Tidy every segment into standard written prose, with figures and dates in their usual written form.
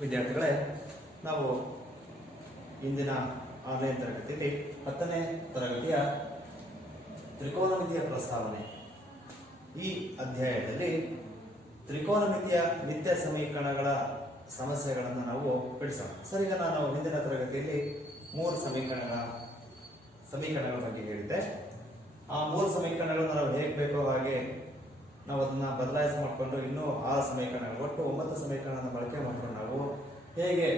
ವಿದ್ಯಾರ್ಥಿಗಳೇ, ನಾವು ಇಂದಿನ ಆನ್ಲೈನ್ ತರಗತಿಯಲ್ಲಿ 10ನೇ ತರಗತಿಯ ತ್ರಿಕೋನಮಿತಿಯ ಪ್ರಸ್ತಾವನೆ ಈ ಅಧ್ಯಾಯದಲ್ಲಿ ತ್ರಿಕೋನಮಿತಿಯ ನಿತ್ಯ ಸಮೀಕರಣಗಳ ಸಮಸ್ಯೆಗಳನ್ನು ನಾವು ಬಿಡಿಸೋಣ. ಸರ್, ಈಗ ನಾನು ಹಿಂದಿನ ತರಗತಿಯಲ್ಲಿ 3 ಸಮೀಕರಣಗಳ ಬಗ್ಗೆ ಹೇಳಿದ್ದೆ. ಆ 3 ಸಮೀಕರಣಗಳನ್ನು ನಾವು ಹೇಗೆ ಬೇಕೋ ಹಾಗೆ ನಾವು ಅದನ್ನ ಬದಲಾಯಿಸಿ ಮಾಡಿಕೊಂಡು ಇನ್ನೂ 6 ಸಮೀಕರಣಗಳು, ಒಟ್ಟು 9 ಸಮೀಕರಣವನ್ನು ಬಳಕೆ ಮಾಡಿಕೊಂಡು ನಾವು ಹೇಗೆ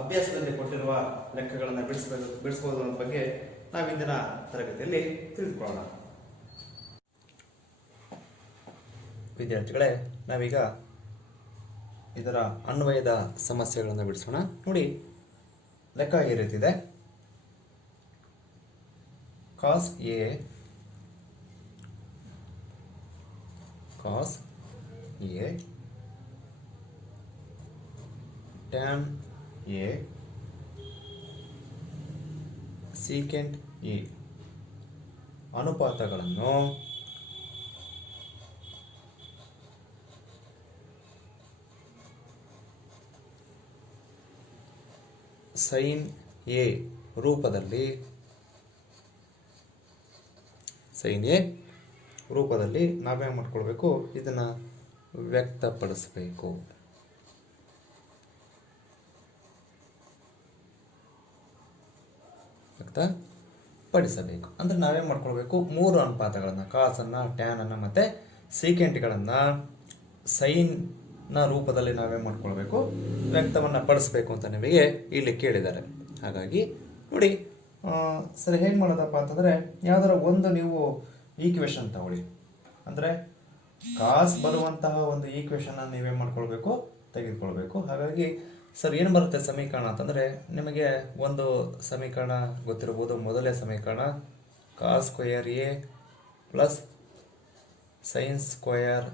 ಅಭ್ಯಾಸದಲ್ಲಿ ಕೊಟ್ಟಿರುವ ಲೆಕ್ಕಗಳನ್ನು ಬಿಡಿಸಬಹುದು ಅನ್ನೋ ಬಗ್ಗೆ ನಾವು ಇಂದಿನ ತರಗತಿಯಲ್ಲಿ ತಿಳಿದುಕೊಳ್ಳೋಣ. ವಿದ್ಯಾರ್ಥಿಗಳೇ, ನಾವೀಗ ಇದರ ಅನ್ವಯದ ಸಮಸ್ಯೆಗಳನ್ನು ಬಿಡಿಸೋಣ. ನೋಡಿ, ಲೆಕ್ಕ ಈ ರೀತಿದೆ. cos A tan A secant A ಅನುಪಾತಗಳನ್ನು sin A ರೂಪದಲ್ಲಿ ನಾವೇನು ಮಾಡ್ಕೊಳ್ಬೇಕು, ಇದನ್ನ ವ್ಯಕ್ತಪಡಿಸಬೇಕು. ಅಂದ್ರೆ ನಾವೇನ್ ಮಾಡ್ಕೊಳ್ಬೇಕು, 3 ಅನುಪಾತಗಳನ್ನ, ಕಾಸನ್ನ, ಟ್ಯಾನ್ ಅನ್ನ ಮತ್ತೆ ಸೀಕೆಂಟ್ಗಳನ್ನ ಸೈನ್ ನ ರೂಪದಲ್ಲಿ ನಾವೇನ್ ಮಾಡ್ಕೊಳ್ಬೇಕು, ವ್ಯಕ್ತವನ್ನ ಪಡಿಸ್ಬೇಕು ಅಂತ ನಿಮಗೆ ಇಲ್ಲಿ ಕೇಳಿದ್ದಾರೆ. ಹಾಗಾಗಿ ನೋಡಿ, ಸರಿ, ಹೇಗೆ ಮಾಡೋದಪ್ಪ ಅಂತಂದ್ರೆ, ಯಾವ್ದಾರ ಒಂದು ನೀವು ಈಕ್ವೇಶನ್ ತಗೊಳ್ಳಿ. ಅಂದ್ರೆ ಕಾಸ್ ಬರುವಂತಹ ಒಂದು ಈಕ್ವೇಶನ್ ನೀವೇನ್ ಮಾಡ್ಕೊಳ್ಬೇಕು, ತೆಗೆದುಕೊಳ್ಬೇಕು. ಹಾಗಾಗಿ ಸರ್, ಏನು ಬರುತ್ತೆ ಸಮೀಕರಣ ಅಂತಂದ್ರೆ, ನಿಮಗೆ ಒಂದು ಸಮೀಕರಣ ಗೊತ್ತಿರಬಹುದು. ಮೊದಲನೇ ಸಮೀಕರಣ cos square A plus sine square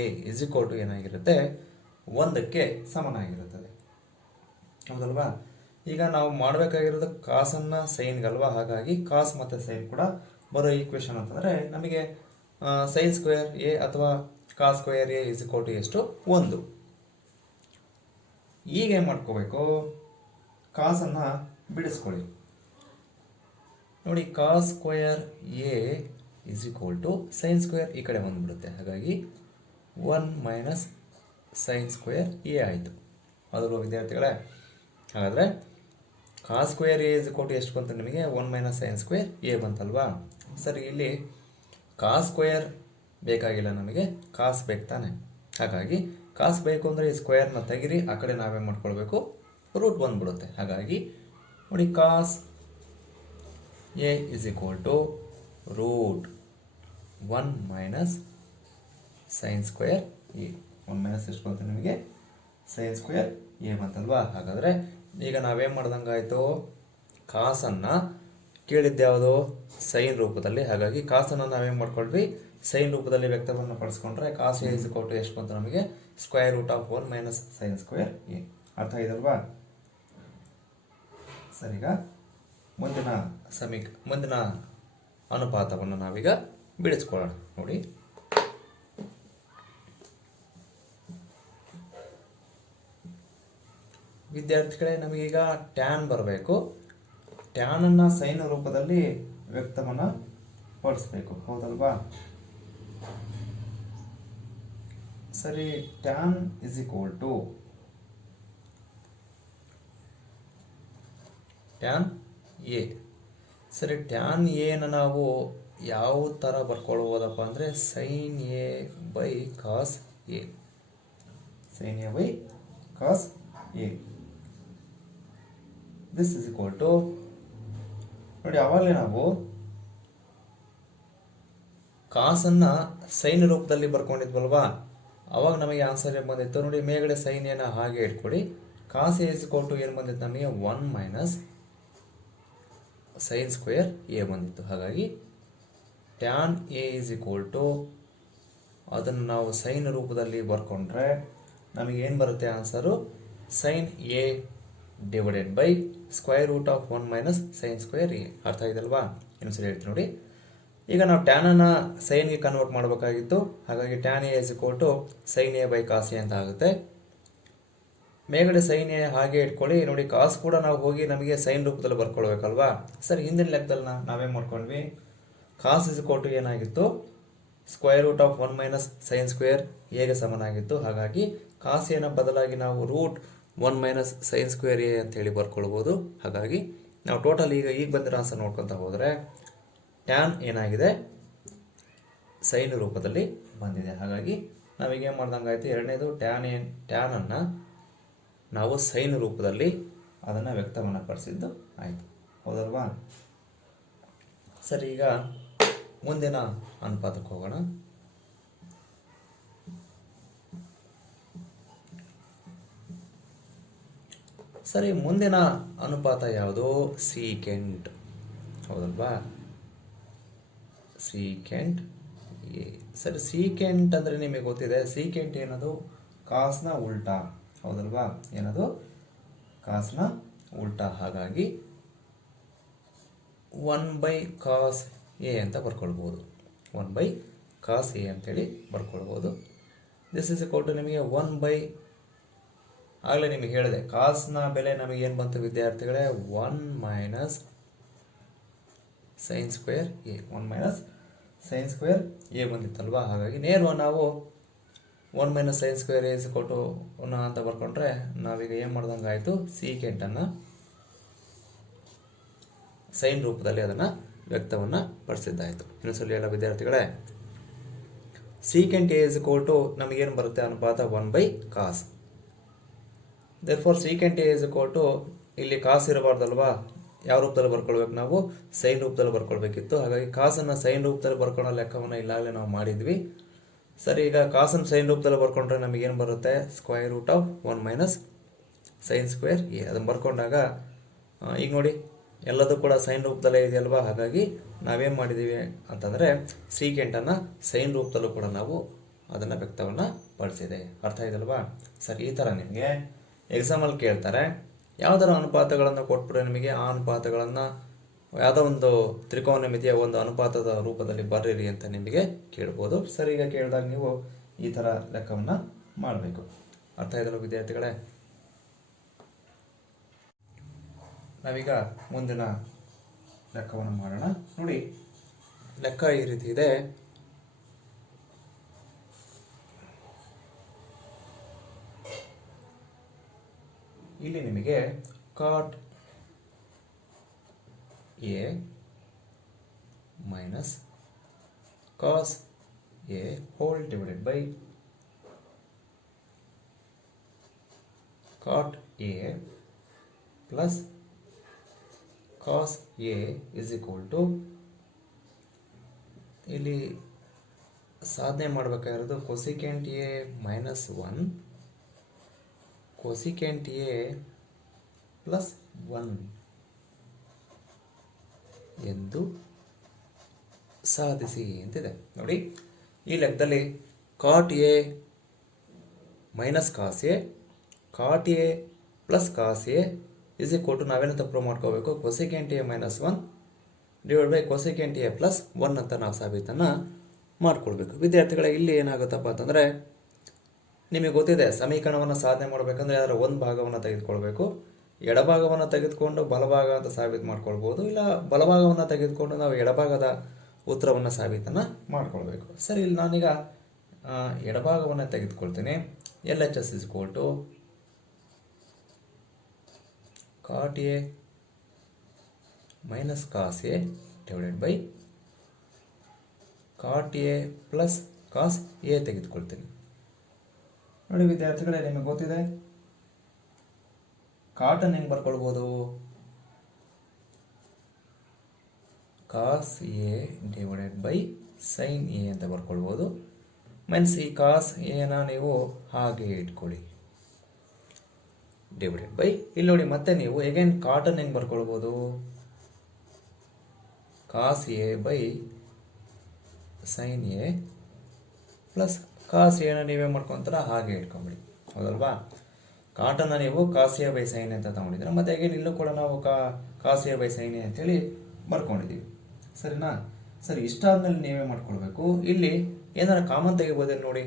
A is equal to ಏನಾಗಿರುತ್ತೆ, 1ಕ್ಕೆ ಸಮನಾಗಿರುತ್ತದೆ. ಹೌದಲ್ವಾ? ಈಗ ನಾವು ಮಾಡಬೇಕಾಗಿರೋದು ಕಾಸನ್ನ ಸೈನ್ಗಲ್ವಾ. ಹಾಗಾಗಿ ಕಾಸ್ ಮತ್ತು ಸೈನ್ ಕೂಡ ಬರೋ ಈಕ್ವೇಶನ್ ಅಂತಂದರೆ ನಮಗೆ ಸೈನ್ ಸ್ಕ್ವೇರ್ ಎ ಅಥವಾ cos square A is equal to ಎಷ್ಟು, 1. ಈಗ ಏನು ಮಾಡ್ಕೋಬೇಕು, ಕಾಸನ್ನು ಬಿಡಿಸ್ಕೊಳ್ಳಿ. ನೋಡಿ, cos square A is equal to sine square ಈ ಕಡೆ ಬಂದುಬಿಡುತ್ತೆ. ಹಾಗಾಗಿ 1 ಮೈನಸ್ ಸೈನ್ ಸ್ಕ್ವೇರ್ ಎ ಆಯಿತು. ಅದಲ್ವ ವಿದ್ಯಾರ್ಥಿಗಳೇ? ಹಾಗಾದರೆ cos square A is equal to ಎಷ್ಟು ಬಂತು ನಿಮಗೆ, 1 ಮೈನಸ್ ಸೈನ್ ಸ್ಕ್ವೇರ್ ಎ ಬಂತಲ್ವಾ? ಸರಿ, ಇಲ್ಲಿ ಕಾಸ್ ಸ್ಕ್ವೇರ್ ಬೇಕಾಗಿಲ್ಲ, ನಮಗೆ ಕಾಸ್ ಬೇಕು ತಾನೆ. ಹಾಗಾಗಿ ಕಾಸ್ ಬೇಕು ಅಂದರೆ ಈ ಸ್ಕ್ವೇರ್ನ ತೆಗಿರಿ, ಆ ಕಡೆ ನಾವೇ ಮಾಡ್ಕೊಳ್ಬೇಕು, ರೂಟ್ ಬಂದ್ಬಿಡುತ್ತೆ. ಹಾಗಾಗಿ ನೋಡಿ, cos A is equal to root 1 minus sine square A. 1 minus ಎಷ್ಟು ಬಂತು ನಿಮಗೆ, ಸೈನ್ ಸ್ಕ್ವೇರ್ ಎ ಬಂತಲ್ವಾ? ಹಾಗಾದರೆ ಈಗ ನಾವೇನು ಮಾಡ್ದಂಗಾಯಿತು, ಕಾಸನ್ನು ಕೇಳಿದ್ದೆ ಯಾವುದು, ಸೈನ್ ರೂಪದಲ್ಲಿ. ಹಾಗಾಗಿ ಕಾಸನ್ನು ನಾವೇನು ಮಾಡ್ಕೊಳ್ವಿ, ಸೈನ್ ರೂಪದಲ್ಲಿ ವ್ಯಕ್ತವನ್ನು ಪಡಿಸ್ಕೊಂಡ್ರೆ cos A is equal to ಎಷ್ಟು ಬಂತು ನಮಗೆ, square root of 1 minus sine square A. ಅರ್ಥ ಇದಲ್ವಾ? ಸರಿಗ ಮುಂದಿನ ಅನುಪಾತವನ್ನು ನಾವೀಗ ಬಿಡಿಸ್ಕೊಳ್ಳೋಣ. ನೋಡಿ, ವಿದ್ಯಾರ್ಥಿಗಳೇ, ನಮಗೀಗ ಟ್ಯಾನ್ ಬರಬೇಕು. ಟ್ಯಾನನ್ನು ಸೈನ್ ರೂಪದಲ್ಲಿ ವ್ಯಕ್ತವನ್ನು ಪಡಿಸ್ಬೇಕು. ಹೌದಲ್ವಾ? ಸರಿ, tan is equal to tan A. ಸರಿ, ಟ್ಯಾನ್ ಎನ ನಾವು ಯಾವ ಥರ ಬರ್ಕೊಳ್ಬೋದಪ್ಪ ಅಂದರೆ, sine A by cos A. Sine A by cos A this is equal to, ನೋಡಿ, ಅವಾಗಲೇ ನಾವು ಕಾಸನ್ನು ಸೈನ್ ರೂಪದಲ್ಲಿ ಬರ್ಕೊಂಡಿದ್ವಲ್ವಾ, ಅವಾಗ ನಮಗೆ ಆನ್ಸರ್ ಏನು ಬಂದಿತ್ತು ನೋಡಿ, ಮೇಲ್ಗಡೆ ಸೈನ್ ಏನ ಹಾಗೆ ಇಟ್ಕೊಳ್ಳಿ. Cos A is equal to ಏನು ಬಂದಿತ್ತು ನಮಗೆ, 1 ಮೈನಸ್ ಸೈನ್ ಸ್ಕ್ವೇರ್ ಎ ಬಂದಿತ್ತು. ಹಾಗಾಗಿ tan A is equal to, ಅದನ್ನು ನಾವು ಸೈನ್ ರೂಪದಲ್ಲಿ ಬರ್ಕೊಂಡ್ರೆ ನಮಗೇನು ಬರುತ್ತೆ answer, sine A divided by square root of 1 minus sine square A. ಅರ್ಥ ಇದಲ್ವಾ? ಇನ್ನೊಂದ್ಸರಿ ಹೇಳ್ತೀನಿ ನೋಡಿ. ಈಗ ನಾವು ಟ್ಯಾನನ್ನು ಸೈನ್ಗೆ ಕನ್ವರ್ಟ್ ಮಾಡಬೇಕಾಗಿತ್ತು. ಹಾಗಾಗಿ tan A is equal to sine A by cos A ಅಂತ ಆಗುತ್ತೆ. ಮೇಲ್ಗಡೆ ಸೈನ್ ಎ ಹಾಗೆ ಇಟ್ಕೊಳ್ಳಿ. ನೋಡಿ ಕಾಸ್ ಕೂಡ ನಾವು ಹೋಗಿ ನಮಗೆ ಸೈನ್ ರೂಪದಲ್ಲಿ ಬರ್ಕೊಳ್ಬೇಕಲ್ವಾ. ಸರಿ, ಹಿಂದಿನ ಲೆಕ್ಕದಲ್ಲಿ ನಾವೇನು ಮಾಡ್ಕೊಂಡ್ವಿ, ಕಾಸ್ ಇಸ್ ಈಕ್ವಲ್ ಟು ಏನಾಗಿತ್ತು, square root of 1 minus sine square ಎಗೆ ಸಮನಾಗಿತ್ತು. ಹಾಗಾಗಿ ಕಾಸ್ ಎನ ಬದಲಾಗಿ ನಾವು root 1 minus sine square A ಅಂತೇಳಿ ಬರ್ಕೊಳ್ಬೋದು. ಹಾಗಾಗಿ ನಾವು ಟೋಟಲ್ ಈಗ ಬಂದಿರೋ ಆನ್ಸರ್ ನೋಡ್ಕೊತಾ ಹೋದರೆ ಟ್ಯಾನ್ ಏನಾಗಿದೆ, ಸೈನ್ ರೂಪದಲ್ಲಿ ಬಂದಿದೆ. ಹಾಗಾಗಿ ನಾವೀಗ ಏನು ಮಾಡ್ದಂಗೆ ಆಯಿತು, ಎರಡನೇದು ಟ್ಯಾನನ್ನು ನಾವು ಸೈನ್ ರೂಪದಲ್ಲಿ ಅದನ್ನು ವ್ಯಕ್ತವನ್ನು ಪಡಿಸಿದ್ದು ಆಯಿತು, ಹೌದಲ್ವಾ. ಸರಿ, ಈಗ ಮುಂದಿನ ಅನುಪಾತಕ್ಕೆ ಹೋಗೋಣ. ಸರಿ, ಮುಂದಿನ ಅನುಪಾತ ಯಾವುದು, ಸೀಕೆಂಟ್, ಹೌದಲ್ವಾ, ಸೀಕೆಂಟ್ ಎ. ಸರಿ, ಸೀಕೆಂಟ್ ಅಂದರೆ ನಿಮಗೆ ಗೊತ್ತಿದೆ, ಸೀಕೆಂಟ್ ಏನದು, ಕಾಸ್ನ ಉಲ್ಟಾ, ಹೌದಲ್ವಾ, ಏನದು ಕಾಸ್ನ ಉಲ್ಟಾ. ಹಾಗಾಗಿ 1/ಕಾಸ್ ಎ ಅಂತ ಬರ್ಕೊಳ್ಬೋದು, 1/ಕಾಸ್ ಎ ಅಂತೇಳಿ ಬರ್ಕೊಳ್ಬೋದು. ದಿಸ್ ಇಸ್ ಇಕ್ವಲ್ ಟು ನಿಮಗೆ 1/, ಆಗಲೇ ನಿಮಗೆ ಹೇಳಿದೆ ಕಾಸ್ನ ಬೆಲೆ ನಮಗೆ ಏನು ಬಂತು ವಿದ್ಯಾರ್ಥಿಗಳೇ, 1 minus sine square A, 1 minus sine square A ಬಂದಿತ್ತಲ್ವಾ. ಹಾಗಾಗಿ ನೇರವಾಗಿ ನಾವು 1 minus sine square A is ಕೊಟ್ಟು 1 ಅಂತ ಬರ್ಕೊಂಡ್ರೆ ನಾವೀಗ ಏನು ಮಾಡ್ದಂಗೆ ಆಯಿತು, ಸೀಕೆಂಟನ್ನು ಸೈನ್ ರೂಪದಲ್ಲಿ ಅದನ್ನು ವ್ಯಕ್ತವನ್ನು ಪಡಿಸಿದ್ದಾಯಿತು. ಇನ್ನೊಂದ್ಸಲ ಎಲ್ಲ ವಿದ್ಯಾರ್ಥಿಗಳೇ, secant A is equal to ನಮಗೇನು ಬರುತ್ತೆ ಅನುಪಾತ 1/ಕಾಸ್. Therefore secant A is equal to, ಇಲ್ಲಿ ಕಾಸ್ ಇರಬಾರ್ದಲ್ವಾ, ಯಾವ ರೂಪದಲ್ಲಿ ಬರ್ಕೊಳ್ಬೇಕು ನಾವು, ಸೈನ್ ರೂಪದಲ್ಲಿ ಬರ್ಕೊಳ್ಬೇಕಿತ್ತು. ಹಾಗಾಗಿ ಕಾಸನ್ನು ಸೈನ್ ರೂಪದಲ್ಲಿ ಬರ್ಕೊಳ್ಳೋ ಲೆಕ್ಕವನ್ನು ಇಲ್ಲಾಗಲೇ ನಾವು ಮಾಡಿದ್ವಿ. ಸರಿ, ಈಗ ಕಾಸನ್ನು ಸೈನ್ ರೂಪದಲ್ಲಿ ಬರ್ಕೊಂಡ್ರೆ ನಮಗೇನು ಬರುತ್ತೆ, square root of 1 minus sine square A. ಅದನ್ನು ಬರ್ಕೊಂಡಾಗ ಈಗ ನೋಡಿ ಎಲ್ಲದೂ ಕೂಡ ಸೈನ್ ರೂಪದಲ್ಲೇ ಇದೆಯಲ್ವಾ. ಹಾಗಾಗಿ ನಾವೇನು ಮಾಡಿದ್ದೀವಿ ಅಂತಂದರೆ ಸೀಕೆಂಟನ್ನು ಸೈನ್ ರೂಪದಲ್ಲೂ ಕೂಡ ನಾವು ಅದನ್ನು ವ್ಯಕ್ತವನ್ನು ಪಡಿಸಿದೆ. ಅರ್ಥ ಇದಲ್ವಾ. ಸರಿ, ಈ ಥರ ನಿಮಗೆ ಎಕ್ಸಾಮಲ್ಲಿ ಕೇಳ್ತಾರೆ, ಯಾವುದರ ಅನುಪಾತಗಳನ್ನು ಕೊಟ್ಬಿಟ್ರೆ ನಿಮಗೆ ಆ ಅನುಪಾತಗಳನ್ನು ಯಾವುದೋ ಒಂದು ತ್ರಿಕೋನಮಿತಿಯ ಒಂದು ಅನುಪಾತದ ರೂಪದಲ್ಲಿ ಬರೀರಿ ಅಂತ ನಿಮಗೆ ಕೇಳ್ಬೋದು. ಸರಿ, ಈಗ ಕೇಳಿದಾಗ ನೀವು ಈ ಥರ ಲೆಕ್ಕವನ್ನು ಮಾಡಬೇಕು. ಅರ್ಥ ಇದಲ್ಲ ವಿದ್ಯಾರ್ಥಿಗಳೇ. ನಾವೀಗ ಮುಂದಿನ ಲೆಕ್ಕವನ್ನು ಮಾಡೋಣ. ನೋಡಿ, ಲೆಕ್ಕ ಈ ರೀತಿ ಇದೆ. ಇಲ್ಲಿ ನಿಮಗೆ cot A minus cos A whole divided by cot A plus cos A is equal to, ಇಲ್ಲಿ ಸಾಧನೆ ಮಾಡಬೇಕಾಗಿರೋದು cosecant A minus 1 cosecant A plus 1 ಎಂದು ಸಾಧಿಸಿ ಅಂತಿದೆ. ನೋಡಿ, ಈ ಲೆಕ್ಕದಲ್ಲಿ cot A minus cos A, cot A plus cos A is equal to ನಾವೇನಂತ ಪ್ರೂವ್ ಮಾಡ್ಕೋಬೇಕು, cosecant A minus 1 divide by cosecant A plus 1 ಅಂತ ನಾವು ಸಾಬೀತನ್ನು ಮಾಡ್ಕೊಳ್ಬೇಕು. ವಿದ್ಯಾರ್ಥಿಗಳೇ, ಇಲ್ಲಿ ಏನಾಗುತ್ತಪ್ಪ ಅಂತಂದರೆ ನಿಮಗೆ ಗೊತ್ತಿದೆ, ಸಮೀಕರಣವನ್ನು ಸಾಧನೆ ಮಾಡಬೇಕಂದ್ರೆ ಅದರ ಒಂದು ಭಾಗವನ್ನು ತೆಗೆದುಕೊಳ್ಬೇಕು. ಎಡಭಾಗವನ್ನು ತೆಗೆದುಕೊಂಡು ಬಲಭಾಗ ಅಂತ ಸಾಬೀತು ಮಾಡ್ಕೊಳ್ಬೋದು, ಇಲ್ಲ ಬಲಭಾಗವನ್ನು ತೆಗೆದುಕೊಂಡು ನಾವು ಎಡಭಾಗದ ಉತ್ತರವನ್ನು ಸಾಬೀತನ್ನು ಮಾಡ್ಕೊಳ್ಬೇಕು. ಸರಿ, ಇಲ್ಲಿ ನಾನೀಗ ಎಡಭಾಗವನ್ನು ತೆಗೆದುಕೊಳ್ತೀನಿ. L H S is equal to cot A minus cos A divided by cot A plus cos A ತೆಗೆದುಕೊಳ್ತೀನಿ. ನೋಡಿ ವಿದ್ಯಾರ್ಥಿಗಳೇ, ನಿಮಗೆ ಗೊತ್ತಿದೆ ಕಾಟನ್ನು ಹೆಂಗೆ ಬರ್ಕೊಳ್ಬೋದು, cos A divided by sine A ಅಂತ ಬರ್ಕೊಳ್ಬೋದು. ಮೀನ್ಸ್ ಈ ಕಾಸ್ ಎನ ನೀವು ಹಾಗೆ ಇಟ್ಕೊಳ್ಳಿ ಡಿವೈಡೆಡ್ ಬೈ, ಇಲ್ಲಿ ನೋಡಿ ಮತ್ತೆ ನೀವು ಎಗೇನ್ ಕಾಟನ್ನು ಹೆಂಗೆ ಬರ್ಕೊಳ್ಬೋದು, cos A by sine A plus cos ಎನ ನೀವೇ ಮಾಡ್ಕೊತಾರ ಹಾಗೆ ಇಟ್ಕೊಂಬಿಡಿ, ಹೌದಲ್ವಾ. ಕಾಟನ್ನು ನೀವು ಕಾಸ್ ಎ ಬೈ ಸೈನ್ ಅಂತ ತಗೊಂಡಿದ್ರೆ ಮತ್ತೆ ಅಗೇನ್ ಇಲ್ಲೂ ಕೂಡ ನಾವು cos A by sine A ಅಂತೇಳಿ ಬರ್ಕೊಂಡಿದ್ದೀವಿ, ಸರಿನಾ. ಸರಿ, ಇಷ್ಟಾದ್ಮೇಲೆ ನೀವೇ ಮಾಡ್ಕೊಳ್ಬೇಕು. ಇಲ್ಲಿ ಏನಾರ ಕಾಮನ್ ತೆಗಿಬೋದೇನು ನೋಡಿ,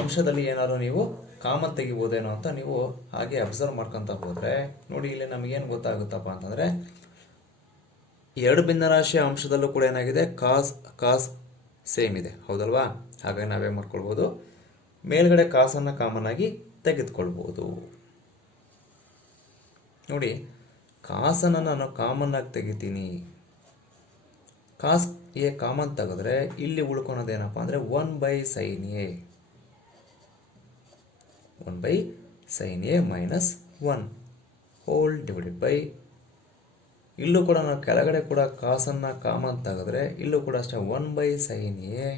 ಅಂಶದಲ್ಲಿ ಏನಾದ್ರು ನೀವು ಕಾಮನ್ ತೆಗಿಬೋದೇನೋ ಅಂತ ನೀವು ಹಾಗೆ ಅಬ್ಸರ್ವ್ ಮಾಡ್ಕೊತ ಹೋದರೆ ನೋಡಿ, ಇಲ್ಲಿ ನಮಗೇನು ಗೊತ್ತಾಗುತ್ತಪ್ಪ ಅಂತಂದರೆ, ಎರಡು ಭಿನ್ನರಾಶಿಯ ಅಂಶದಲ್ಲೂ ಕೂಡ ಏನಾಗಿದೆ, ಕಾಸ್ ಸೇಮ್ ಇದೆ, ಹೌದಲ್ವಾ? ಹಾಗಾಗಿ ನಾವೇನು ಮಾಡ್ಕೊಳ್ಬೋದು, ಮೇಲ್ಗಡೆ ಕಾಸನ್ನು ಕಾಮನ್ ಆಗಿ ತೆಗೆದುಕೊಳ್ಬೋದು. ನೋಡಿ, ಕಾಸನ್ನು ನಾನು ಕಾಮನ್ ಆಗಿ ತೆಗಿತೀನಿ. ಕಾಸ್ ಎ ಕಾಮನ್ ತೆಗೆದ್ರೆ ಇಲ್ಲಿ ಉಳ್ಕೊಳೋದೇನಪ್ಪ ಅಂದರೆ 1/sin A, 1/sin A minus 1 hole divided by, ಇಲ್ಲೂ ಕೂಡ ನಾವು ಕೆಳಗಡೆ ಕೂಡ ಕಾಸನ್ನು ಕಾಮನ್ ತೆಗೆದ್ರೆ ಇಲ್ಲೂ ಕೂಡ ಅಷ್ಟೇ 1/sin A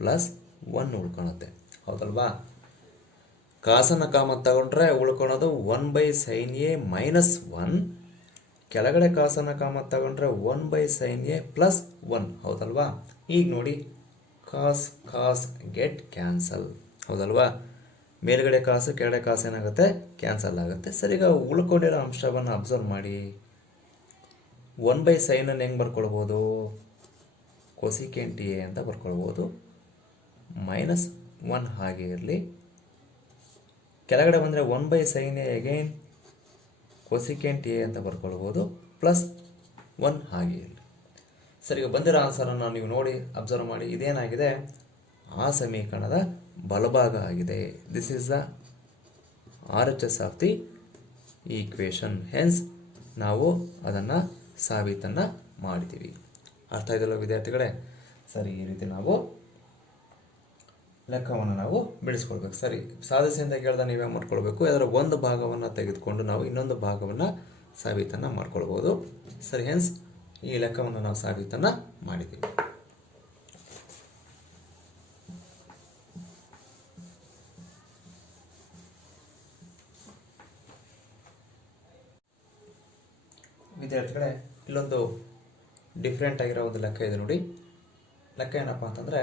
ಪ್ಲಸ್ 1 ಉಳ್ಕೊಳುತ್ತೆ, ಹೌದಲ್ವಾ? ಕಾಸನ್ನು ಕಾಮನ್ ತಗೊಂಡ್ರೆ ಉಳ್ಕೊಳೋದು 1/sin A ಮೈನಸ್ 1, ಕೆಳಗಡೆ ಕಾಸನ್ನು ಕಾಮನ್ ತಗೊಂಡ್ರೆ 1/sin A ಪ್ಲಸ್ 1, ಹೌದಲ್ವಾ? ಈಗ ನೋಡಿ, ಕಾಸ್ ಗೆಟ್ ಕ್ಯಾನ್ಸಲ್, ಹೌದಲ್ವಾ? ಮೇಲ್ಗಡೆ ಕಾಸು ಕೆಳಗಡೆ ಕಾಸು ಏನಾಗುತ್ತೆ, ಕ್ಯಾನ್ಸಲ್ ಆಗುತ್ತೆ. ಸರಿ, ಈಗ ಉಳ್ಕೊಂಡಿರೋ ಅಂಶವನ್ನು ಅಬ್ಸರ್ವ್ ಮಾಡಿ. 1/sin ಅನ್ನು ಹೆಂಗೆ ಬರ್ಕೊಳ್ಬೋದು, ಕೊಸಿಕೆಂಟ್ ಎ ಅಂತ ಬರ್ಕೊಳ್ಬೋದು, ಮೈನಸ್ 1 ಹಾಗೆ ಇರಲಿ. ಕೆಳಗಡೆ ಬಂದರೆ 1/sin A again cosecant A ಅಂತ ಬರ್ಕೊಳ್ಬೋದು, ಪ್ಲಸ್ 1 ಹಾಗೆ ಇರಲಿ. ಸರಿ, ಬಂದಿರೋ ಆನ್ಸರನ್ನು ನೀವು ನೋಡಿ ಅಬ್ಸರ್ವ್ ಮಾಡಿ. ಇದೇನಾಗಿದೆ, ಆ ಸಮೀಕರಣದ ಬಲಭಾಗ ಆಗಿದೆ. This is the RHS of the equation. Hence ನಾವು ಅದನ್ನು ಸಾಬೀತನ್ನು ಮಾಡಿದ್ದೀವಿ. ಅರ್ಥ ಇದೆಯಲ್ಲ ವಿದ್ಯಾರ್ಥಿಗಳೇ? ಸರಿ, ಈ ರೀತಿ ನಾವು ಲೆಕ್ಕವನ್ನು ನಾವು ಬಿಡಿಸ್ಕೊಳ್ಬೇಕು. ಸರಿ, ಸಾಧಿಸಿ ಅಂತ ಕೇಳಿದ ನೀವೇ ಮಾಡ್ಕೊಳ್ಬೇಕು, ಅದರ ಒಂದು ಭಾಗವನ್ನು ತೆಗೆದುಕೊಂಡು ನಾವು ಇನ್ನೊಂದು ಭಾಗವನ್ನು ಸಾಬೀತನ್ನು ಮಾಡ್ಕೊಳ್ಬೋದು. ಸರಿ, ಹೆನ್ಸ್ ಈ ಲೆಕ್ಕವನ್ನು ನಾವು ಸಾಬೀತನ್ನು ಮಾಡಿದ್ದೀವಿ. ವಿದ್ಯಾರ್ಥಿಗಳೇ, ಇಲ್ಲೊಂದು ಡಿಫ್ರೆಂಟ್ ಆಗಿರೋ ಒಂದು ಲೆಕ್ಕ ಇದೆ ನೋಡಿ. ಲೆಕ್ಕ ಏನಪ್ಪ ಅಂತಂದರೆ,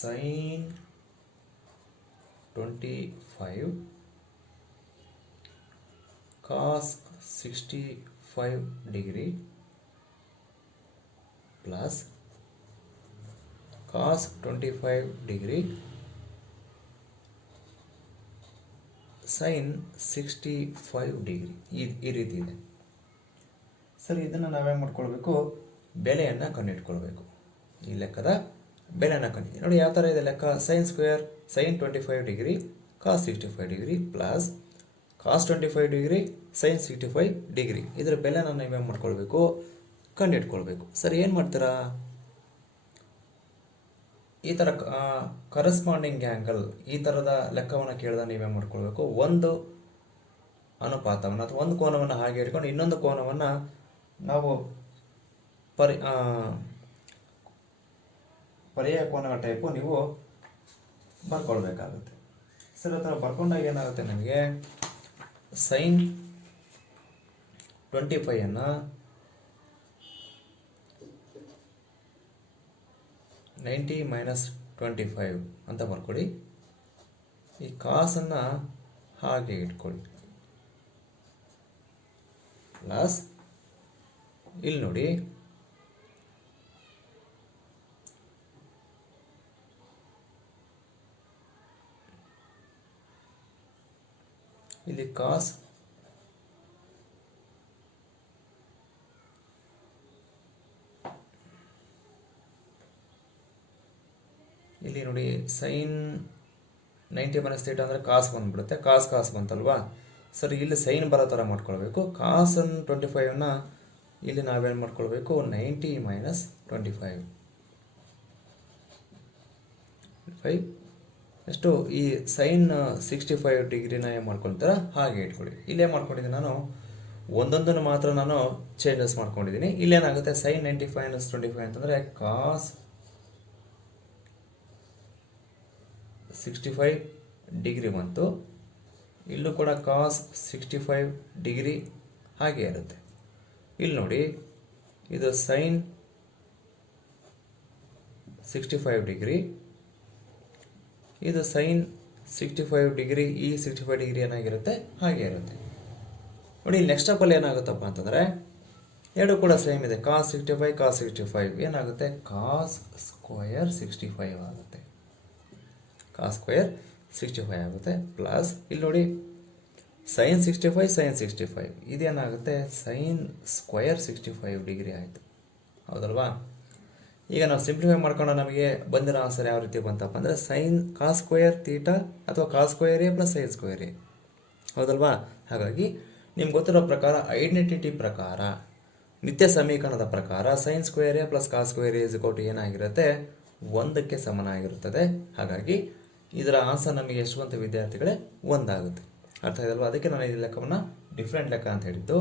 sin 25 cos 65 degree plus cos 25 degree sin 65 degree, ಈ ರೀತಿ ಇದೆ. ಸರಿ, ಇದನ್ನು ನಾವೇನು ಮಾಡ್ಕೊಳ್ಬೇಕು, ಬೆಲೆಯನ್ನು ಕಂಡುಹಿಡ್ಕೊಳ್ಬೇಕು. ಈ ಲೆಕ್ಕದ ಬೆಲೆಯನ್ನು ಕಂಡಿದ್ದೀವಿ ನೋಡಿ. ಯಾವ ಥರ ಇದೆ ಲೆಕ್ಕ, sin 25 degree cos 65 degree plus cos 25 degree sin 65 degree, ಇದರ ಬೆಲೆನ ನೀವೇನು ಮಾಡ್ಕೊಳ್ಬೇಕು, ಕಂಡುಹಿಡ್ಕೊಳ್ಬೇಕು. ಸರಿ, ಏನು ಮಾಡ್ತೀರಾ, ಈ ಥರ ಕರೆಸ್ಪಾಂಡಿಂಗ್ ಆ್ಯಂಗಲ್ ಈ ಥರದ ಲೆಕ್ಕವನ್ನು ಕೇಳಿದ ನೀವೇನು ಮಾಡ್ಕೊಳ್ಬೇಕು, ಒಂದು ಅನುಪಾತವನ್ನು ಅಥವಾ ಒಂದು ಕೋನವನ್ನು ಹಾಗೆ ಇಟ್ಕೊಂಡು ಇನ್ನೊಂದು ಕೋನವನ್ನು ನಾವು ಪರ್ಯಾಯ ಕೋನಗಳ ಟೈಪು ನೀವು ಬರ್ಕೊಳ್ಬೇಕಾಗುತ್ತೆ. ಸರಿ, ಆ ಥರ ಬರ್ಕೊಂಡಾಗ ಏನಾಗುತ್ತೆ, ನಮಗೆ sin 25 90 ಮೈನಸ್ 25 ಅಂತ ಬರ್ಕೊಳ್ಳಿ. ಈ ಕಾಸನ್ನು ಹಾಗೆ ಇಟ್ಕೊಳ್ಳಿ, ಪ್ಲಸ್ ಇಲ್ಲಿ ನೋಡಿ, ಇಲ್ಲಿ ಕಾಸ್ ಇಲ್ಲಿ ನೋಡಿ, ಸೈನ್ 90 ಮೈನಸ್ ಥೀಟಾ ಅಂದರೆ ಕಾಸ್ ಬಂದ್ಬಿಡುತ್ತೆ, ಕಾಸ್ ಬಂತಲ್ವಾ? ಸರಿ, ಇಲ್ಲಿ ಸೈನ್ ಬರೋ ಥರ ಮಾಡ್ಕೊಳ್ಬೇಕು. ಕಾಸನ್ 25ನ ಇಲ್ಲಿ ನಾವೇನು ಮಾಡ್ಕೊಳ್ಬೇಕು, 90 ಮೈನಸ್ 25 ಎಷ್ಟು, ಈ ಸೈನ್ 65 ಡಿಗ್ರಿನ ಏನು ಮಾಡ್ಕೊಳ್ತಾರ ಹಾಗೆ ಇಟ್ಕೊಳ್ಳಿ. ಇಲ್ಲೇ ಮಾಡ್ಕೊಂಡಿದ್ದೀನಿ ನಾನು, ಒಂದೊಂದನ್ನು ಮಾತ್ರ ನಾನು ಚೇಂಜಸ್ ಮಾಡ್ಕೊಂಡಿದ್ದೀನಿ. ಇಲ್ಲೇನಾಗುತ್ತೆ, ಸೈನ್ 95 ಮೈನಸ್ 25 ಅಂತಂದರೆ ಕಾಸ್ 65 ಡಿಗ್ರಿ ಬಂತು. ಇಲ್ಲೂ ಕೂಡ ಕಾಸ್ 65 ಡಿಗ್ರಿ ಹಾಗೆ ಇರುತ್ತೆ. ಇಲ್ಲಿ ನೋಡಿ, ಇದು ಸೈನ್ 65 ಡಿಗ್ರಿ, ಇದು ಸೈನ್ 65 ಡಿಗ್ರಿ, ಈ 65 ಡಿಗ್ರಿ ಏನಾಗಿರುತ್ತೆ ಹಾಗೆ ಇರುತ್ತೆ ನೋಡಿ. ನೆಕ್ಸ್ಟ್ ಸ್ಟೆಪ್ಪಲ್ಲಿ ಏನಾಗುತ್ತಪ್ಪ ಅಂತಂದರೆ, ಎರಡು ಕೂಡ ಸೇಮ್ ಇದೆ. ಕಾಸ್ 65 ಕಾಸ್ 65 ಏನಾಗುತ್ತೆ, ಕಾಸ್ ಸ್ಕ್ವಯರ್ 65 ಆಗುತ್ತೆ. ಕಾಸ್ ಸ್ಕ್ವಯರ್ 65 ಆಗುತ್ತೆ. ಪ್ಲಸ್ ಇಲ್ಲಿ ನೋಡಿ ಸೈನ್ 65 ಸೈನ್ 65 ಇದೇನಾಗುತ್ತೆ, ಸೈನ್ ಸ್ಕ್ವಯರ್ 65 ಡಿಗ್ರಿ ಆಯಿತು. ಹೌದಲ್ವಾ? ಈಗ ನಾವು ಸಿಂಪ್ಲಿಫೈ ಮಾಡ್ಕೊಂಡು ನಮಗೆ ಬಂದಿರೋ ಆನ್ಸರ್ ಯಾವ ರೀತಿ ಬಂತಪ್ಪ ಅಂದರೆ ಸೈನ್ ಕಾಸ್ ಸ್ಕ್ವಯರ್ ತೀಟಾ ಅಥವಾ cos square A plus sine square A. ಹೌದಲ್ವಾ? ಹಾಗಾಗಿ ನಿಮ್ಗೆ ಗೊತ್ತಿರೋ ಪ್ರಕಾರ ಐಡೆಂಟಿಟಿ ಪ್ರಕಾರ ನಿತ್ಯ ಸಮೀಕರಣದ ಪ್ರಕಾರ sine square A plus cos square A is ಏನಾಗಿರುತ್ತೆ, 1ಕ್ಕೆ ಸಮನಾಗಿರುತ್ತದೆ. ಹಾಗಾಗಿ ಇದರ ಆನ್ಸರ್ ನಮಗೆ ಎಷ್ಟು ಬಂತು ವಿದ್ಯಾರ್ಥಿಗಳೇ, 1 ಆಗುತ್ತೆ. ಅರ್ಥ ಇದಲ್ವಾ? ಅದಕ್ಕೆ ನಾನು ಈ ಲೆಕ್ಕವನ್ನು ಡಿಫ್ರೆಂಟ್ ಲೆಕ್ಕ ಅಂತ ಹೇಳಿದ್ದು.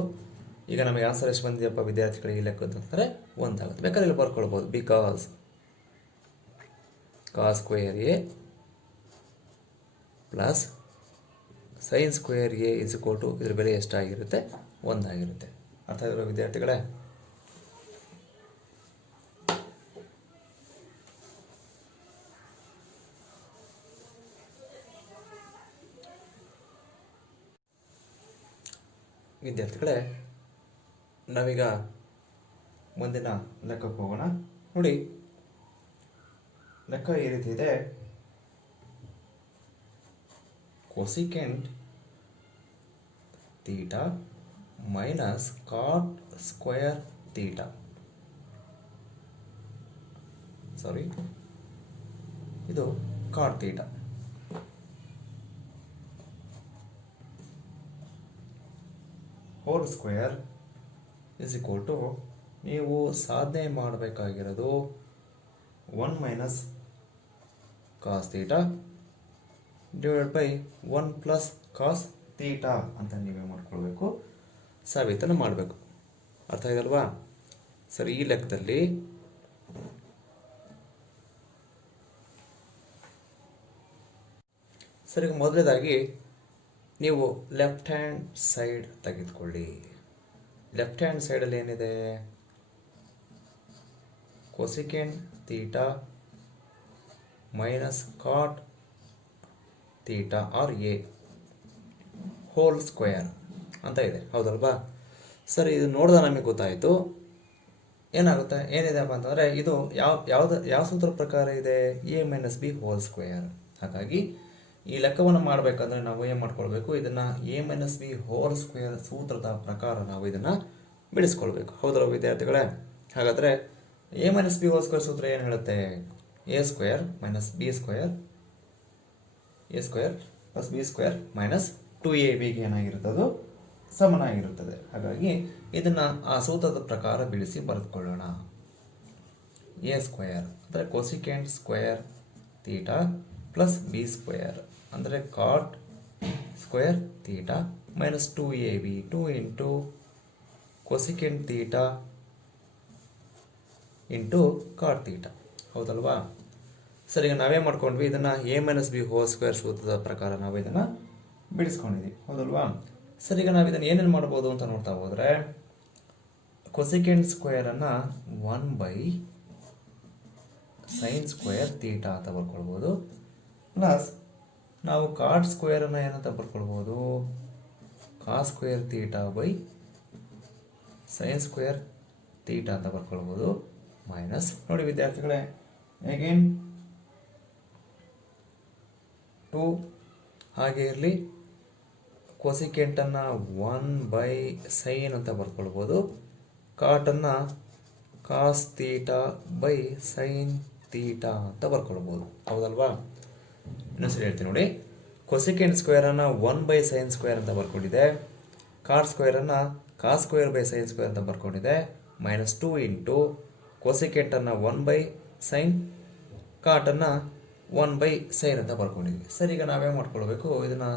ಈಗ ನಮಗೆ ಆನ್ಸರ್ ಎಷ್ಟು ಬಂದಿದೆಯಪ್ಪ ವಿದ್ಯಾರ್ಥಿಗಳಿಗೆ ಈ ಲೆಕ್ಕದ ಅಂದರೆ 1 ಆಗುತ್ತೆ. ಬೇಕಾದ್ರೆ ಇಲ್ಲಿ ಬರ್ಕೊಳ್ಬೋದು, because cos square A plus sine square A is ಇದ್ರ ಬೆಲೆ ಎಷ್ಟಾಗಿರುತ್ತೆ, 1 ಆಗಿರುತ್ತೆ. ಅರ್ಥ ಆಗಿರೋ ವಿದ್ಯಾರ್ಥಿಗಳೇ? ವಿದ್ಯಾರ್ಥಿಗಳೇ ನಾವೀಗ ಮುಂದಿನ ಲೆಕ್ಕಕ್ಕೆ ಹೋಗೋಣ. ನೋಡಿ, ಲೆಕ್ಕ ಈ ರೀತಿ ಇದೆ. Cosecant theta minus cot square theta, sorry ಇದು cot theta whole square is equal to, ನೀವು ಸಾಧನೆ ಮಾಡಬೇಕಾಗಿರೋದು 1 minus cos theta divide by 1 plus cos theta ಅಂತ ನೀವೇ ಮಾಡ್ಕೊಳ್ಬೇಕು, ಸಾಬೀತನ್ನು ಮಾಡಬೇಕು. ಅರ್ಥ ಇದಲ್ವಾ? ಸರಿ, ಈ ಲೆಕ್ಕದಲ್ಲಿ ಸರಿ ಮೊದಲನೇದಾಗಿ ನೀವು ಲೆಫ್ಟ್ ಹ್ಯಾಂಡ್ ಸೈಡ್ ತೆಗೆದುಕೊಳ್ಳಿ. ಲೆಫ್ಟ್ ಹ್ಯಾಂಡ್ ಸೈಡಲ್ಲಿ ಏನಿದೆ, cosecant theta minus cot theta or a whole square ಅಂತ ಇದೆ. ಹೌದಲ್ವಾ? ಸರಿ, ಇದು ನೋಡಿದ ನಮಗೆ ಗೊತ್ತಾಯಿತು ಏನಾಗುತ್ತೆ, ಏನಿದೆಪ್ಪ ಅಂತಂದರೆ ಇದು ಯಾವ ಸೂತ್ರದ ಪ್ರಕಾರ ಇದೆ, A minus B whole square. ಹಾಗಾಗಿ ಈ ಲೆಕ್ಕವನ್ನು ಮಾಡಬೇಕಂದ್ರೆ ನಾವು ಏನು ಮಾಡ್ಕೊಳ್ಬೇಕು, ಇದನ್ನು A minus B whole square ಸೂತ್ರದ ಪ್ರಕಾರ ನಾವು ಇದನ್ನು ಬಿಡಿಸ್ಕೊಳ್ಬೇಕು. ಹೌದಲ್ಲ ವಿದ್ಯಾರ್ಥಿಗಳೇ? ಹಾಗಾದರೆ A minus B whole square ಸೂತ್ರ ಏನು ಹೇಳುತ್ತೆ, A square minus B square, A square plus B square minus 2ab ಏನಾಗಿರುತ್ತೆ, ಅದು ಸಮನಾಗಿರುತ್ತದೆ. ಹಾಗಾಗಿ ಇದನ್ನು ಆ ಸೂತ್ರದ ಪ್ರಕಾರ ಬಿಡಿಸಿ ಬರೆದುಕೊಳ್ಳೋಣ. ಎ ಸ್ಕ್ವೇರ್ ಅಂದರೆ cosecant square theta plus B square ಅಂದರೆ cot square theta minus 2ab 2 into cosecant theta into cot theta. ಹೌದಲ್ವಾ? ಸರಿ, ಈಗ ನಾವೇ ಮಾಡ್ಕೊಂಡ್ವಿ, ಇದನ್ನು A minus B whole square ಸೂತ್ರದ ಪ್ರಕಾರ ನಾವು ಇದನ್ನು ಬಿಡಿಸ್ಕೊಂಡಿದ್ದೀವಿ. ಹೌದಲ್ವಾ? ಸರಿ, ಈಗ ನಾವು ಇದನ್ನು ಏನೇನು ಮಾಡ್ಬೋದು ಅಂತ ನೋಡ್ತಾ ಹೋದರೆ, ಕೊಸಿಕೆಂಟ್ ಸ್ಕ್ವೇರನ್ನು 1 ಬೈ ಸೈನ್ ಸ್ಕ್ವೇರ್ ತೀಟಾ ಅಂತ ಬರ್ಕೊಳ್ಬೋದು. ಪ್ಲಸ್ ನಾವು ಕಾಟ್ ಸ್ಕ್ವೇರನ್ನು ಏನಂತ ಬರ್ಕೊಳ್ಬೋದು, cos square theta by sine square theta ಅಂತ ಬರ್ಕೊಳ್ಬೋದು. ಮೈನಸ್ ನೋಡಿ ವಿದ್ಯಾರ್ಥಿಗಳೇ, ಅಗೇನ್ 2 ಹಾಗೆ ಇರಲಿ, ಕೊಸಿಕೆಂಟನ್ನು 1 ಬೈ ಸೈನ್ ಅಂತ ಬರ್ಕೊಳ್ಬೋದು, ಕಾಟನ್ನು cos theta by sine theta ಅಂತ ಬರ್ಕೊಳ್ಬೋದು. ಹೌದಲ್ವಾ? ಇನ್ನೊಂದ್ಸರಿ ಹೇಳ್ತೀನಿ ನೋಡಿ, ಕೊಸಿಕೆಂಟ್ ಸ್ಕ್ವೇರನ್ನು 1 ಬೈ ಸೈನ್ ಸ್ಕ್ವೇರ್ ಅಂತ ಬರ್ಕೊಂಡಿದೆ, ಕಾಟ್ ಸ್ಕ್ವೇರನ್ನು cos square by sine square ಅಂತ ಬರ್ಕೊಂಡಿದೆ, ಮೈನಸ್ 2 ಇಂಟು ಕೊಸಿಕೆಂಟನ್ನು 1 ಬೈ ಸೈನ್, ಕಾಟನ್ನು 1 ಬೈ ಸೈನ್ ಅಂತ ಬರ್ಕೊಂಡಿದ್ವಿ. ಸರಿ, ಈಗ ನಾವೇ ಮಾಡ್ಕೊಳ್ಬೇಕು, ಇದನ್ನು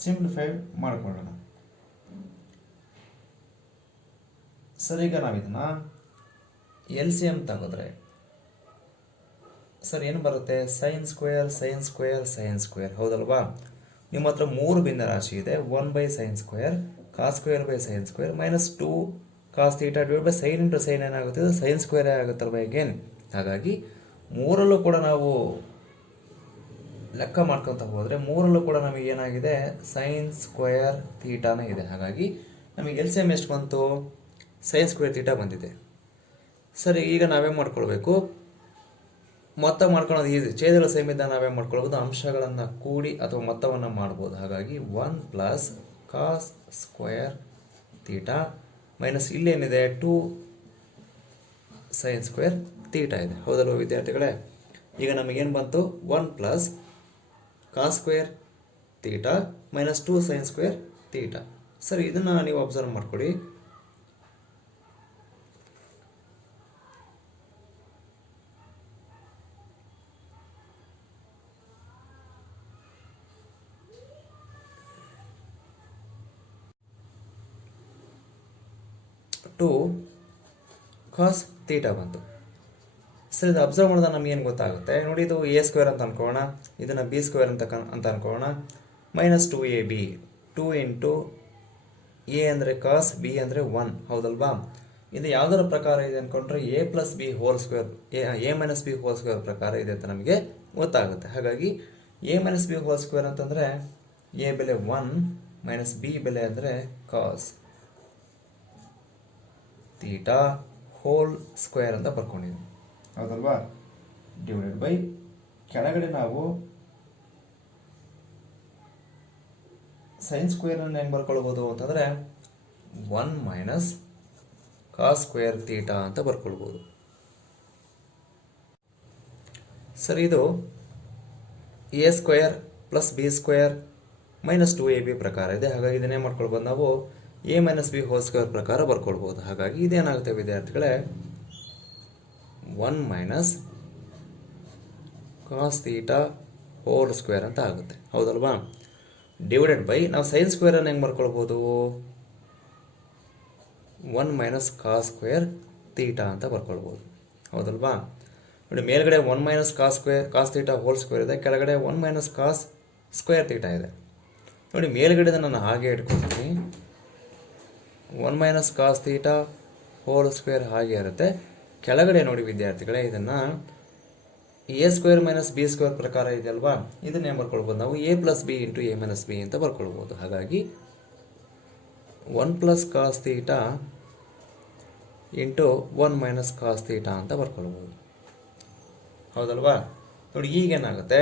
ಸಿಂಪ್ಲಿಫೈ ಮಾಡ್ಕೊಳ್ಳೋಣ. ಸರಿ, ಈಗ ನಾವು ಇದನ್ನು ಎಲ್ ಸಿ ಎಮ್ ತೆಗೆದ್ರೆ ಸರ್ ಏನು ಬರುತ್ತೆ, sine square sine square sine square. ಹೌದಲ್ವಾ? ನಿಮ್ಮ ಹತ್ರ 3 ಭಿನ್ನರಾಶಿ ಇದೆ, 1 by sine square, cos square by sine square, minus 2 cos theta divide by sine into sine ಏನಾಗುತ್ತೆ, ಸೈನ್ ಸ್ಕ್ವೇರೇ ಆಗುತ್ತಲ್ವ ಅಗೇನ್. ಹಾಗಾಗಿ 3ರಲ್ಲೂ ಕೂಡ ನಾವು ಲೆಕ್ಕ ಮಾಡ್ಕೊತ ಹೋದರೆ 3ರಲ್ಲೂ ಕೂಡ ನಮಗೆ ಏನಾಗಿದೆ, ಸೈನ್ ಸ್ಕ್ವೇರ್ ತೀಟಾನೇ ಇದೆ. ಹಾಗಾಗಿ ನಮಗೆ ಎಲ್ ಸಿ ಎಮ್ ಎಷ್ಟು ಬಂತು, ಸೈನ್ ಸ್ಕ್ವೇರ್ ತೀಟಾ ಬಂದಿದೆ. ಸರಿ, ಈಗ ನಾವೇ ಮಾಡ್ಕೊಳ್ಬೇಕು, ಮೊತ್ತ ಮಾಡ್ಕೊಳ್ಳೋದು ಈಸಿ. ಛೇದಗಳ ಸೇಮ್ ಇದ್ದಾಗ ನಾವೇ ಮಾಡ್ಕೊಳ್ಬೋದು, ಅಂಶಗಳನ್ನು ಕೂಡಿ ಅಥವಾ ಮೊತ್ತವನ್ನು ಮಾಡ್ಬೋದು. ಹಾಗಾಗಿ 1 plus cos square theta minus ಇಲ್ಲೇನಿದೆ 2 ಸೈನ್ ಸ್ಕ್ವೇರ್ ತೀಟಾ ಇದೆ. ಹೌದಲ್ವ ವಿದ್ಯಾರ್ಥಿಗಳೇ? ಈಗ ನಮಗೇನು ಬಂತು? 1 plus cos square theta minus 2 sine square theta. ಸರಿ, ಇದನ್ನು ನೀವು ಅಬ್ಸರ್ವ್ ಮಾಡ್ಕೊಳ್ಳಿ. ಟು ಕಾಸ್ ತೀಟಾ ಬಂತು. ಸರಿ, ಇದು ಅಬ್ಸರ್ವ್ ಮಾಡಿದಾಗ ನಮಗೇನು ಗೊತ್ತಾಗುತ್ತೆ ನೋಡಿ, ಇದು ಎ ಸ್ಕ್ವೇರ್ ಅಂತ ಅನ್ಕೋಣ, ಇದನ್ನು ಬಿ ಸ್ಕ್ವೇರ್ ಅಂತ ಅನ್ಕೋಣ. ಮೈನಸ್ 2ab, 2 ಇಂಟು ಎ ಅಂದರೆ ಕಾಸ್, ಬಿ ಅಂದರೆ 1. ಹೌದಲ್ವಾ? ಇದು ಯಾವುದರ ಪ್ರಕಾರ ಇದೆ ಅಂದ್ಕೊಂಡ್ರೆ A plus B whole square, A minus B whole square ಪ್ರಕಾರ ಇದೆ ಅಂತ ನಮಗೆ ಗೊತ್ತಾಗುತ್ತೆ. ಹಾಗಾಗಿ A minus B whole square ಅಂತಂದರೆ ಎ ಬೆಲೆ 1 ಮೈನಸ್ ಬಿ ಬೆಲೆ ಅಂದರೆ ಕಾಸ್ ತೀಟಾ ಹೋಲ್ ಸ್ಕ್ವೇರ್ ಅಂತ ಬರ್ಕೊಂಡಿದ್ದೀವಿ. ಹೌದಲ್ವಾ? ಡಿವೈಡೆಡ್ ಬೈ ಕೆಳಗಡೆ ನಾವು ಸೈನ್ ಸ್ಕ್ವೇರ್ ಅನ್ನು ಹೆಂಗೆ ಬರ್ಕೊಳ್ಬೋದು ಅಂತಂದರೆ 1 ಮೈನಸ್ ಕಾಸ್ ಸ್ಕ್ವೇರ್ ತೀಟಾ ಅಂತ ಬರ್ಕೊಳ್ಬೋದು. ಸರಿ, ಇದು A square plus B square minus 2ab ಪ್ರಕಾರ ಇದೆ. ಹಾಗಾಗಿ ಇದನ್ನೇ ಮಾಡ್ಕೊಳ್ಬೋದು ನಾವು A minus B whole square ಪ್ರಕಾರ ಬರ್ಕೊಳ್ಬೋದು. ಹಾಗಾಗಿ ಇದೇನಾಗುತ್ತೆ ವಿದ್ಯಾರ್ಥಿಗಳೇ? 1 minus cos theta whole square ಅಂತ ಆಗುತ್ತೆ. ಹೌದಲ್ವಾ? ಡಿವೈಡೆಡ್ ಬೈ ನಾವು ಸೈನ್ ಸ್ಕ್ವೇರನ್ನು ಹೆಂಗೆ ಬರ್ಕೊಳ್ಬೋದು? 1 ಮೈನಸ್ ಕಾಸ್ ಸ್ಕ್ವೇರ್ ತೀಟಾ ಅಂತ ಬರ್ಕೊಳ್ಬೋದು. ಹೌದಲ್ವಾ? ನೋಡಿ, ಮೇಲ್ಗಡೆ 1 minus cos theta whole square ಇದೆ, ಕೆಳಗಡೆ 1 ಮೈನಸ್ ಕಾಸ್ ಸ್ಕ್ವೇರ್ ತೀಟಾ ಇದೆ. ನೋಡಿ, ಮೇಲ್ಗಡೆ ನಾನು ಹಾಗೆ ಇಟ್ಕೊಳ್ತೀನಿ, 1 minus cos theta whole square ಹಾಗೆ ಇರುತ್ತೆ. ಕೆಳಗಡೆ ನೋಡಿ ವಿದ್ಯಾರ್ಥಿಗಳೇ, ಇದನ್ನು A square minus B square ಪ್ರಕಾರ ಇದೆಯಲ್ವಾ, ಇದನ್ನೇ ಬರ್ಕೊಳ್ಬೋದು ನಾವು A plus B into A minus B ಅಂತ ಬರ್ಕೊಳ್ಬೋದು. ಹಾಗಾಗಿ 1 plus cos theta into 1 minus cos theta ಅಂತ ಬರ್ಕೊಳ್ಬೋದು. ಹೌದಲ್ವಾ? ನೋಡಿ, ಈಗೇನಾಗುತ್ತೆ?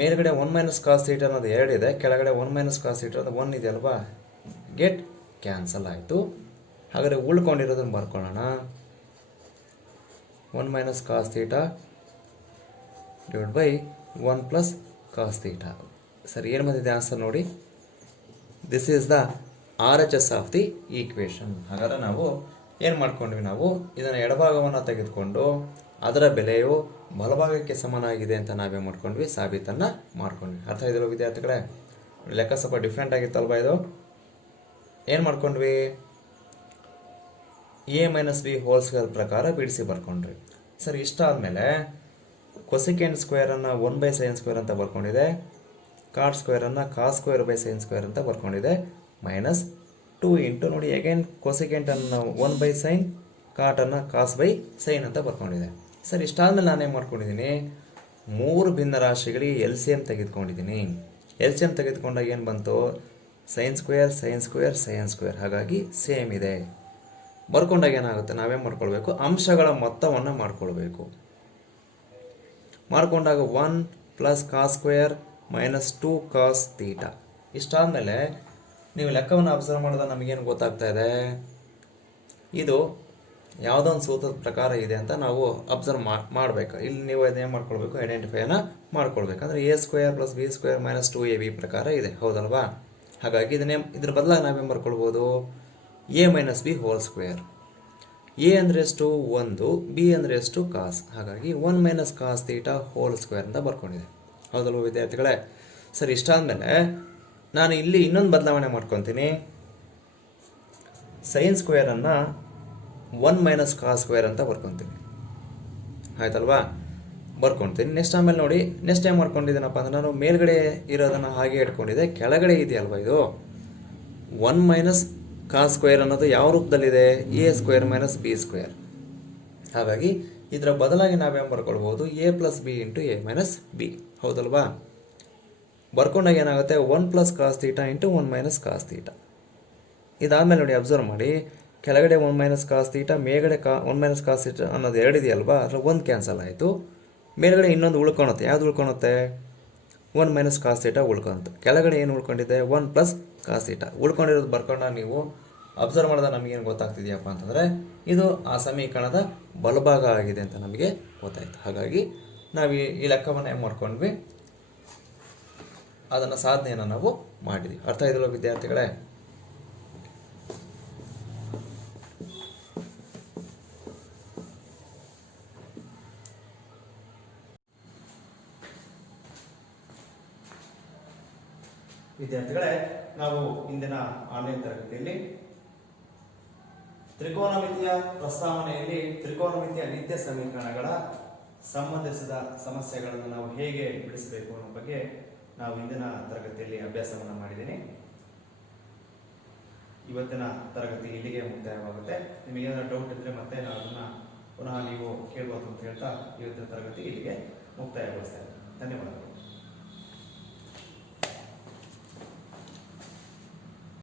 ಮೇಲ್ಗಡೆ 1 ಮೈನಸ್ ಕಾಸ್ ತೀಟಾ ಅನ್ನೋದು 2 ಇದೆ, ಕೆಳಗಡೆ 1 ಮೈನಸ್ ಕಾಸ್ ತೀಟಾ ಅನ್ನೋದು 1 ಇದೆ ಅಲ್ವಾ? ಗೆಟ್ ಕ್ಯಾನ್ಸಲ್ ಆಯಿತು. ಹಾಗಾದರೆ ಉಳ್ಕೊಂಡಿರೋದನ್ನು ಬರ್ಕೊಳ್ಳೋಣ. 1 minus cos theta divide by 1 plus cos theta. ಸರಿ, ಏನು ಬಂದಿದೆ ಆನ್ಸರ್ ನೋಡಿ. This is the RHS of the equation. ಹಾಗಾದರೆ ನಾವು ಏನು ಮಾಡ್ಕೊಂಡ್ವಿ? ನಾವು ಇದನ್ನು ಎಡಭಾಗವನ್ನು ತೆಗೆದುಕೊಂಡು ಅದರ ಬೆಲೆಯು ಬಲಭಾಗಕ್ಕೆ ಸಮನಾಗಿದೆ ಅಂತ ನಾವೇ ಮಾಡ್ಕೊಂಡ್ವಿ, ಸಾಬೀತನ್ನು ಮಾಡ್ಕೊಂಡ್ವಿ. ಅರ್ಥ ಇದೆಯಲ್ಲ ವಿದ್ಯಾರ್ಥಿಗಳೇ? ಲೆಕ್ಕ ಸ್ವಲ್ಪ ಡಿಫ್ರೆಂಟ್ ಆಗಿತ್ತಲ್ವಾ ಇದು? ಏನು ಮಾಡ್ಕೊಂಡ್ವಿ? A minus B whole square ಪ್ರಕಾರ ಬಿಡಿಸಿ ಬರ್ಕೊಂಡ್ರಿ. ಸರಿ, ಇಷ್ಟ ಆದಮೇಲೆ ಕೊಸಿಕೆಂಡ್ ಸ್ಕ್ವೇರನ್ನು 1 ಬೈ ಸೈನ್ ಸ್ಕ್ವೇರ್ ಅಂತ ಬರ್ಕೊಂಡಿದೆ, ಕಾಟ್ ಸ್ಕ್ವೇರನ್ನು cos square by sine square ಅಂತ ಬರ್ಕೊಂಡಿದೆ, ಮೈನಸ್ 2 ಇಂಟು ನೋಡಿ ಅಗೇನ್ ಕೊಸಿಕೆಂಟನ್ನು 1 ಬೈ ಸೈನ್, ಕಾಟನ್ನು ಕಾಸ್ ಬೈ ಸೈನ್ ಅಂತ ಬರ್ಕೊಂಡಿದೆ. ಸರಿ, ಇಷ್ಟಾದಮೇಲೆ ನಾನೇನು ಮಾಡ್ಕೊಂಡಿದ್ದೀನಿ? 3 ಭಿನ್ನ ರಾಶಿಗಳಿಗೆ LCM ತೆಗೆದುಕೊಂಡಿದ್ದೀನಿ. LCM ತೆಗೆದುಕೊಂಡಾಗ ಏನು ಬಂತು? Sign square sine square sine square. ಹಾಗಾಗಿ ಸೇಮ್ ಇದೆ. ಬರ್ಕೊಂಡಾಗ ಏನಾಗುತ್ತೆ? ನಾವೇ ಮಾಡ್ಕೊಳ್ಬೇಕು, ಅಂಶಗಳ ಮೊತ್ತವನ್ನು ಮಾಡ್ಕೊಳ್ಬೇಕು. ಮಾಡ್ಕೊಂಡಾಗ 1 plus cos square minus 2 cos theta. ಇಷ್ಟಾದಮೇಲೆ ನೀವು ಲೆಕ್ಕವನ್ನು ಅಬ್ಸರ್ವ್ ಮಾಡಿದಾಗ ನಮಗೇನು ಗೊತ್ತಾಗ್ತಾ ಇದೆ? ಇದು ಯಾವುದೋ ಒಂದು ಸೂತ್ರದ ಪ್ರಕಾರ ಇದೆ ಅಂತ ನಾವು ಅಬ್ಸರ್ವ್ ಮಾಡಬೇಕು. ಇಲ್ಲಿ ನೀವು ಅದೇನು ಮಾಡ್ಕೊಳ್ಬೇಕು? ಐಡೆಂಟಿಫೈನ ಮಾಡ್ಕೊಳ್ಬೇಕು. ಅಂದರೆ A square plus B square minus 2ab ಪ್ರಕಾರ ಇದೆ. ಹೌದಲ್ವಾ? ಹಾಗಾಗಿ ಇದ್ರ ಬದಲಾಗಿ ನಾವೇನು ಬರ್ಕೊಳ್ಬೋದು? A minus B whole square. A ಅಂದರೆ ಎಷ್ಟು? 1, ಬಿ ಅಂದರೆ ಎಷ್ಟು? ಕಾಸ್. ಹಾಗಾಗಿ 1 minus cos theta whole square ಅಂತ ಬರ್ಕೊಂಡಿದೆ. ಹೌದಲ್ವ ವಿದ್ಯಾರ್ಥಿಗಳೇ? ಸರಿ, ಇಷ್ಟಾದಮೇಲೆ ನಾನು ಇಲ್ಲಿ ಇನ್ನೊಂದು ಬದಲಾವಣೆ ಮಾಡ್ಕೊತೀನಿ. ಸೈನ್ ಸ್ಕ್ವೇರನ್ನು 1 ಮೈನಸ್ ಕಾಸ್ ಸ್ಕ್ವೇರ್ ಅಂತ ಬರ್ಕೊತೀನಿ. ಆಯ್ತಲ್ವಾ? ಬರ್ಕೊತೀನಿ. ನೆಕ್ಸ್ಟ್ ಆಮೇಲೆ ನೋಡಿ, ನೆಕ್ಸ್ಟ್ ಏನು ಮಾಡ್ಕೊಂಡಿದ್ದೀನಪ್ಪ ಅಂದರೆ ನಾನು ಮೇಲ್ಗಡೆ ಇರೋದನ್ನು ಹಾಗೆ ಇಟ್ಕೊಂಡಿದ್ದೆ, ಕೆಳಗಡೆ ಇದೆಯಲ್ವ ಇದು 1 ಮೈನಸ್ ಕಾಸ್ ಸ್ಕ್ವೇರ್ ಅನ್ನೋದು ಯಾವ ರೂಪದಲ್ಲಿದೆ? A square minus B square. ಹಾಗಾಗಿ ಇದರ ಬದಲಾಗಿ ನಾವೇನು ಬರ್ಕೊಳ್ಬೋದು? A plus B into A minus B. ಹೌದಲ್ವಾ? ಬರ್ಕೊಂಡಾಗ ಏನಾಗುತ್ತೆ? 1 plus cos theta into 1 minus cos theta. ಇದಾದಮೇಲೆ ನೋಡಿ ಅಬ್ಸರ್ವ್ ಮಾಡಿ, ಕೆಳಗಡೆ 1 ಮೈನಸ್ ಕಾಸ್ ತೀಟ, ಮೇಲ್ಗಡೆ 1 ಮೈನಸ್ ಕಾಸ್ ತೀಟ ಅನ್ನೋದು ಎರಡು ಇದೆಯಲ್ವಾ, ಅದ್ರ ಒಂದು ಕ್ಯಾನ್ಸಲ್ ಆಯಿತು. ಮೇಲ್ಗಡೆ ಇನ್ನೊಂದು ಉಳ್ಕೊಳುತ್ತೆ. ಯಾವ್ದು ಉಳ್ಕೊಳುತ್ತೆ? 1 ಮೈನಸ್ ಕಾಸ್ ತೀಟ ಉಳ್ಕೊಳುತ್ತೆ. ಕೆಳಗಡೆ ಏನು ಉಳ್ಕೊಂಡಿದೆ? 1 ಪ್ಲಸ್ ಕಾಸ್ ತೀಟ ಉಳ್ಕೊಂಡಿರೋದು ಬರ್ಕೊಂಡ ನೀವು ಅಬ್ಸರ್ವ್ ಮಾಡಿದಾಗ ನಮಗೇನು ಗೊತ್ತಾಗ್ತಿದೆಯಪ್ಪ ಅಂತಂದರೆ ಇದು ಆ ಸಮೀಕರಣದ ಬಲಭಾಗ ಆಗಿದೆ ಅಂತ ನಮಗೆ ಗೊತ್ತಾಯಿತು. ಹಾಗಾಗಿ ನಾವು ಈ ಲೆಕ್ಕವನ್ನು ಏನು ಮಾಡ್ಕೊಂಡ್ವಿ, ಅದನ್ನು ಸಾಧನೆಯನ್ನು ನಾವು ಮಾಡಿದ್ವಿ. ಅರ್ಥ ಇದೆಯಲ್ಲ ವಿದ್ಯಾರ್ಥಿಗಳೇ? ವಿದ್ಯಾರ್ಥಿಗಳೇ, ನಾವು ಇಂದಿನ ಆನ್ಲೈನ್ ತರಗತಿಯಲ್ಲಿ ತ್ರಿಕೋನಮಿತಿಯ ಪ್ರಸ್ತಾವನೆಯಲ್ಲಿ ತ್ರಿಕೋನಮಿತಿಯ ನಿತ್ಯ ಸಮೀಕರಣಗಳ ಸಂಬಂಧಿಸಿದ ಸಮಸ್ಯೆಗಳನ್ನು ನಾವು ಹೇಗೆ ಬಿಡಿಸಬೇಕು ಅನ್ನೋ ಬಗ್ಗೆ ನಾವು ಇಂದಿನ ತರಗತಿಯಲ್ಲಿ ಅಭ್ಯಾಸವನ್ನು ಮಾಡಿದ್ದೀನಿ. ಇವತ್ತಿನ ತರಗತಿ ಇಲ್ಲಿಗೆ ಮುಕ್ತಾಯವಾಗುತ್ತೆ. ನಿಮಗೆ ಏನಾದರೂ ಡೌಟ್ ಇದ್ದರೆ ಮತ್ತೆ ನಾವು ಅದನ್ನು ಪುನಃ ನೀವು ಕೇಳ್ಬೋದು ಅಂತ ಹೇಳ್ತಾ ಇವತ್ತಿನ ತರಗತಿ ಇಲ್ಲಿಗೆ ಮುಕ್ತಾಯಗೊಳಿಸ್ತಾ ಇದ್ದೀನಿ. ಧನ್ಯವಾದಗಳು.